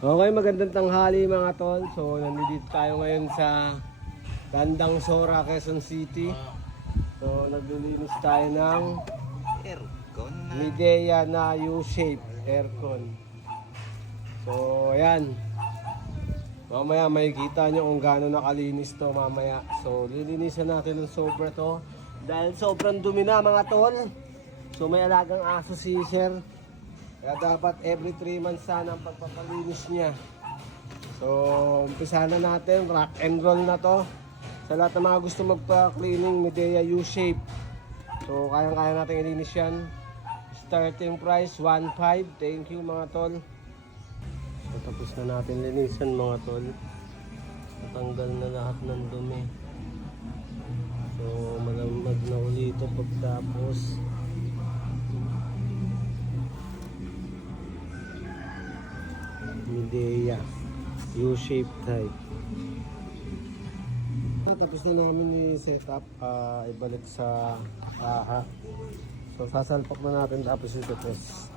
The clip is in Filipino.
Okay, magandang tanghali mga tol. So, nandito tayo ngayon sa Tandang Sora, Quezon City. So, naglilinis tayo ng Aircon na. Midea na U-shape aircon. So, ayan. Mamaya may kita nyo kung gaano nakalinis to mamaya. So, lilinisan natin ng sobra to. Dahil sobrang dumi na mga tol. So, may alagang aso si Sir. Kaya dapat every 3 months sana ang pagpapalinis niya. So, umpisa na natin. Rock and roll na to. Sa lahat ng mga gusto magpa-cleaning, Midea U-shape. So, kayang-kaya natin ilinis yan. Starting price, 1.5. Thank you mga tol. So, tapos na natin linisan mga tol. Natanggal na lahat ng dumi. So, malamag na ulit ito pagtapos. Midea U-shape type. Tapos na namin i-setup, ibalik sa aha. So sasalpak na natin tapos ito test.